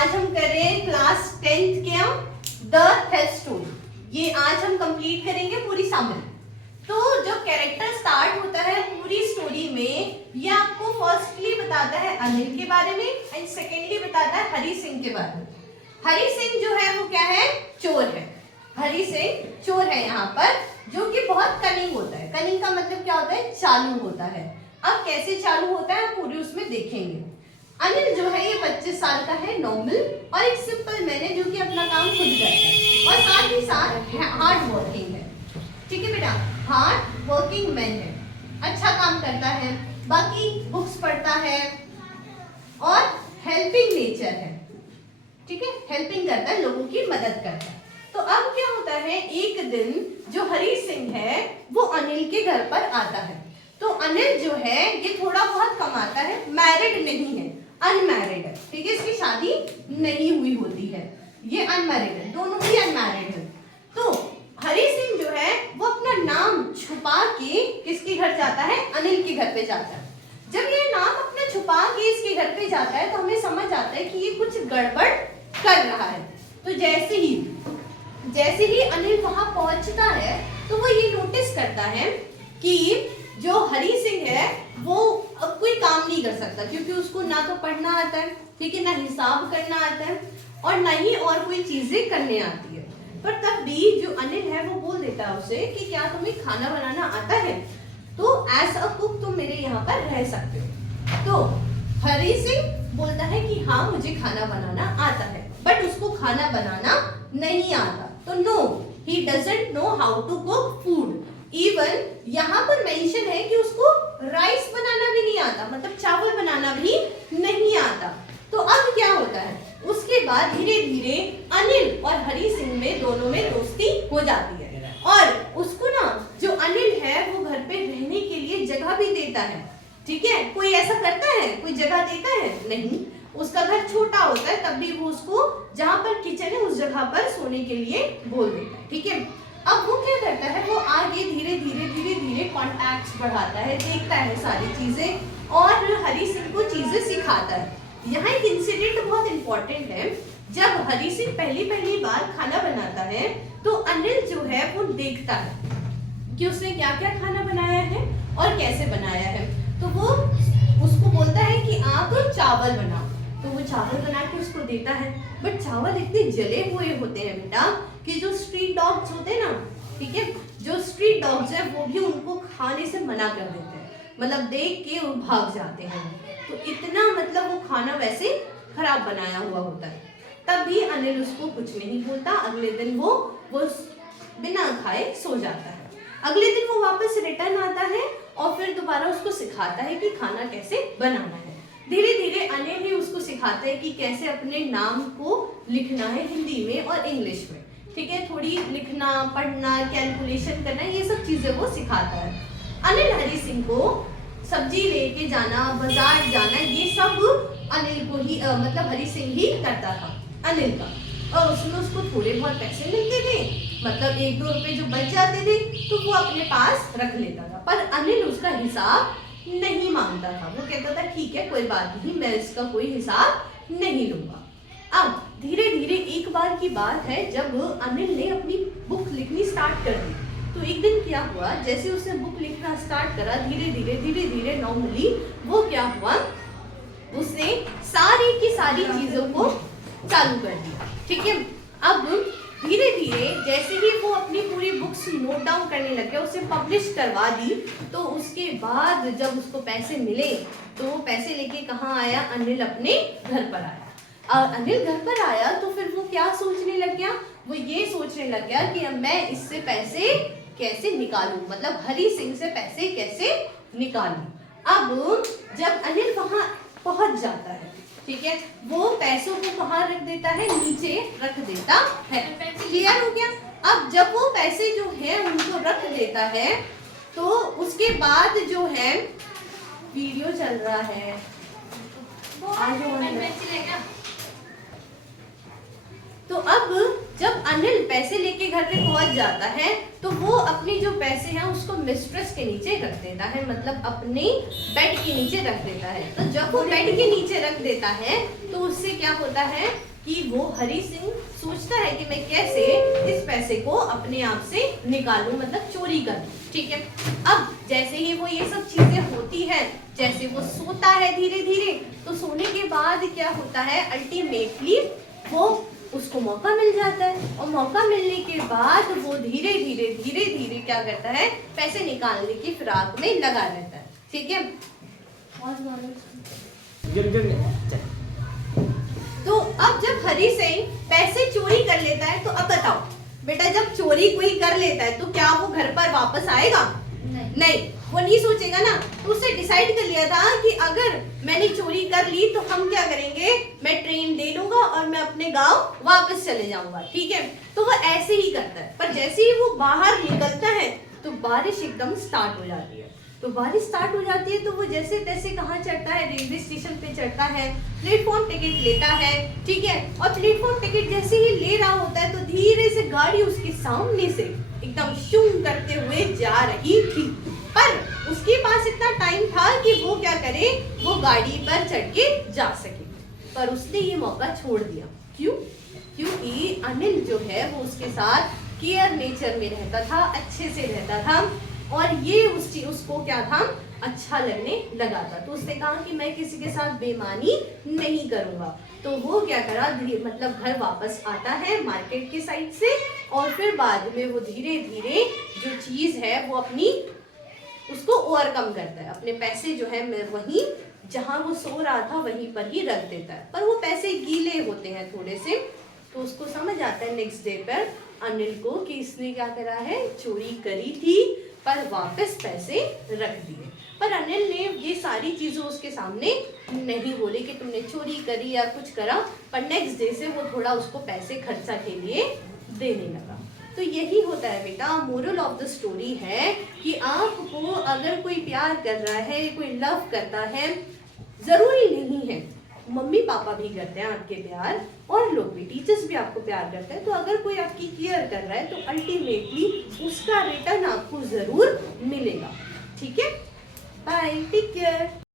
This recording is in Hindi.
आज हम कर रहे हैं क्लास 10th क्या द थेल्प स्टोरी। ये आज हम कंप्लीट करेंगे पूरी सामग्री। तो जो कैरेक्टर स्टार्ट होता है पूरी स्टोरी में, ये आपको फर्स्टली बताता है अनिल के बारे में एंड सेकेंडली बताता है हरी सिंह के बारे में। हरी सिंह जो है वो क्या है, चोर है। हरी सिंह चोर है यहाँ पर, जो कि बहुत कनिंग होता है। कनिंग का मतलब क्या होता है, चालू होता है। अब कैसे चालू होता है पूरी उसमें देखेंगे। अनिल जो है ये 25 साल का है, नॉर्मल और एक सिंपल मैन है, जो कि अपना काम खुद करता है और साथ ही साथ हार्ड वर्किंग है। ठीक है बेटा, हार्ड वर्किंग मैन है, अच्छा काम करता है, बाकी बुक्स पढ़ता है और हेल्पिंग नेचर है। ठीक है, हेल्पिंग करता है, लोगों की मदद करता है। तो अब क्या होता है, एक दिन जो हरी सिंह है वो अनिल के घर पर आता है। तो अनिल जो है ये थोड़ा बहुत कमाता है, मैरिड नहीं है, अनमैरिड है। ठीक है, इसकी शादी नहीं हुई होती है, ये अनमैरिड है, दोनों ही अनमैरिड है। तो हरी सिंह जो है वो अपना नाम छुपा के किसके घर जाता है, अनिल के घर पे जाता है। जब ये नाम अपना छुपा के इसके घर पे जाता है तो हमें समझ आता है कि ये कुछ गड़बड़ कर रहा है। तो जैसे ही अनिल वहां पहुंचता है तो वो ये नोटिस करता है कि जो हरी सिंह है वो अब कोई काम नहीं कर सकता, क्योंकि उसको ना तो पढ़ना आता है, ठीक है, ना हिसाब करना आता है और ना ही और कोई चीजें करने आती है। पर तब भी जो अनिल है वो बोल देता है उसे कि क्या तुम्हें खाना बनाना आता है, तो एज अ कुक तुम मेरे यहाँ पर रह सकते हो। तो हरी सिंह बोलता है कि हाँ मुझे खाना बनाना आता है, बट उसको खाना बनाना नहीं आता। तो no, he doesn't know how to cook food. Even यहाँ पर मेंशन है कि उसको राइस बनाना भी नहीं आता, मतलब चावल बनाना भी नहीं आता। तो अब क्या होता है, उसके बाद धीरे धीरे अनिल और हरी सिंह में दोनों में दोस्ती हो जाती है और उसको ना जो अनिल है वो घर पे रहने के लिए जगह भी देता है। ठीक है, कोई ऐसा करता है, कोई जगह देता है नहीं, उसका घर छोटा होता है तब भी वो उसको जहाँ पर किचन है उस जगह पर सोने के लिए बोल देता है। ठीक है, अब वो क्या करता है, वो आगे धीरे धीरे कॉन्टैक्ट्स बढ़ाता है, देखता है सारी चीजें और हरी सिंह को चीजें सिखाता है। यहाँ एक इंसिडेंट बहुत इंपॉर्टेंट है। जब हरी सिंह पहली बार खाना बनाता है तो अनिल जो है वो देखता है कि उसने क्या क्या खाना बनाया है और कैसे बनाया है। तो वो उसको बोलता है कि आप चावल बनाओ, तो वो चावल बना के उसको देता है। बट चावल इतने जले हुए होते हैं बेटा कि जो स्ट्रीट डॉग्स होते हैं ना, ठीक है, जो स्ट्रीट डॉग्स हैं वो भी उनको खाने से मना कर देते हैं, मतलब देख के वो भाग जाते हैं। तो इतना मतलब वो खाना वैसे खराब बनाया हुआ होता है। तब भी अनिल उसको कुछ नहीं बोलता। अगले दिन वो बिना खाए सो जाता है। अगले दिन वो वापस रिटर्न आता है और फिर दोबारा उसको सिखाता है कि खाना कैसे बनाना है। धीरे धीरे अनिल ही उसको सिखाता है कि कैसे अपने नाम को लिखना है हिंदी में और इंग्लिश में। ठीक है, थोड़ी लिखना, पढ़ना, कैलकुलेशन करना, ये सब चीजें वो सिखाता है। अनिल हरी सिंह को सब्जी लेके जाना, बाजार जाना, ये सब अनिल को ही मतलब हरी सिंह ही करता था अनिल का। और उसमें उसको थोड़े बहुत पैसे मिलते थे, मतलब 1-2 रुपए जो बच जाते थे तो वो अपने पास रख लेता था। पर अनिल उसका हिसाब नहीं मांगता था, वो कहता था ठीक है कोई बात नहीं, मैं इसका कोई हिसाब नहीं लूंगा। अब धीरे धीरे एक बार की बात है जब अनिल ने अपनी बुक लिखनी स्टार्ट कर दी। तो एक दिन क्या हुआ, जैसे उसने बुक लिखना स्टार्ट करा, धीरे धीरे नॉर्मली वो क्या हुआ, उसने सारी की सारी चीजों को चालू कर दिया। ठीक है, अब धीरे धीरे जैसे ही वो अपनी पूरी बुक्स नोट डाउन करने लग गया, उसे पब्लिश करवा दी। तो उसके बाद जब उसको पैसे मिले तो वो पैसे लेके कहाँ आया, अनिल अपने घर पर आया। और अनिल घर पर आया तो फिर वो क्या सोचने लग गया, वो ये सोचने लग गया कि अब मैं इससे पैसे कैसे निकालूं, मतलब हरी सिंह से पैसे कैसे निकालूं। अब जब अनिल वहां पहुंच जाता है, ठीक है, वो पैसों को कहाँ रख देता है, नीचे रख देता है। क्लियर हो गया। अब जब वो पैसे जो है उनको रख देता है तो उसके बाद जो है वीडियो चल रहा है, तो अब जब अनिल पैसे लेके घर पे पहुंच जाता है तो वो अपने जो पैसे हैं उसको मिस्ट्रेस के नीचे रख देता है, मतलब अपने बेड के नीचे रख देता है। तो जब वो बेड के नीचे रख देता है तो उससे क्या होता है, कि वो हरी सिंह सोचता है कि मैं कैसे इस पैसे को अपने आप से निकालूं, मतलब चोरी करूं। ठीक है, अब जैसे ही वो ये सब चीजें होती है, जैसे वो सोता है धीरे धीरे, तो सोने के बाद क्या होता है, अल्टीमेटली वो उसको मौका मिल जाता है, और मौका मिलने के बाद वो धीरे धीरे क्या करता है, पैसे निकालने की फिराक में लगा रहता है। ठीक है, तो अब जब हरी सिंह पैसे चोरी कर लेता है, तो अब बताओ बेटा, जब चोरी कोई कर लेता है तो क्या वो घर पर वापस आएगा? नहीं, वो नहीं सोचेगा ना। तो उसने डिसाइड कर लिया था कि अगर मैंने चोरी कर ली तो हम क्या करेंगे, मैं ट्रेन ले लूंगा और मैं अपने गांव वापस चले जाऊंगा। ठीक है, तो वो ऐसे ही करता है। पर जैसे ही वो बाहर निकलता है तो बारिश एकदम स्टार्ट हो जाती है। तो बारिश स्टार्ट हो जाती है तो वो जैसे तैसे कहाँ चढ़ता है, रेलवे स्टेशन पे चढ़ता है, प्लेटफॉर्म टिकट लेता है। ठीक है, और प्लेटफॉर्म टिकट जैसे ही ले रहा होता है तो धीरे से गाड़ी उसके सामने से एकदम शूं करते हुए जा रही थी। पर उसके पास इतना टाइम था कि वो क्या करे, वो गाड़ी पर चढ़ के जा सके, पर उसने ये मौका छोड़ दिया। क्यों? क्योंकि अनिल जो है वो उसके साथ केयर नेचर में रहता था, अच्छे से रहता था, और ये उसको क्या था, अच्छा लगने लगा था। तो उसने कहा कि मैं किसी के साथ बेईमानी नहीं करूंगा। तो वो क्या करा, मतलब घर वापस आता है मार्केट के साइड से, और फिर बाद में वो धीरे धीरे जो चीज है वो अपनी उसको ओवरकम करता है। अपने पैसे जो है वहीं जहां वो सो रहा था वहीं पर ही रख देता है, पर वो पैसे गीले होते हैं थोड़े से। तो उसको समझ आता है नेक्स्ट डे पर अनिल को कि इसने क्या करा है, चोरी करी थी पर वापस पैसे रख दिए। पर अनिल ने ये सारी चीज़ें उसके सामने नहीं बोली कि तुमने चोरी करी या कुछ करा, पर नेक्स्ट डे से वो थोड़ा उसको पैसे खर्चा के लिए देने लगा। तो यही होता है बेटा, मोरल ऑफ द स्टोरी है कि आपको अगर कोई प्यार कर रहा है, कोई लव करता है, ज़रूरी नहीं है, मम्मी पापा भी करते हैं आपके प्यार, और लोग भी, टीचर्स भी आपको प्यार करते हैं, तो अगर कोई आपकी केयर कर रहा है तो अल्टीमेटली उसका रिटर्न आपको ज़रूर मिलेगा। ठीक है, बाय, टेक केयर।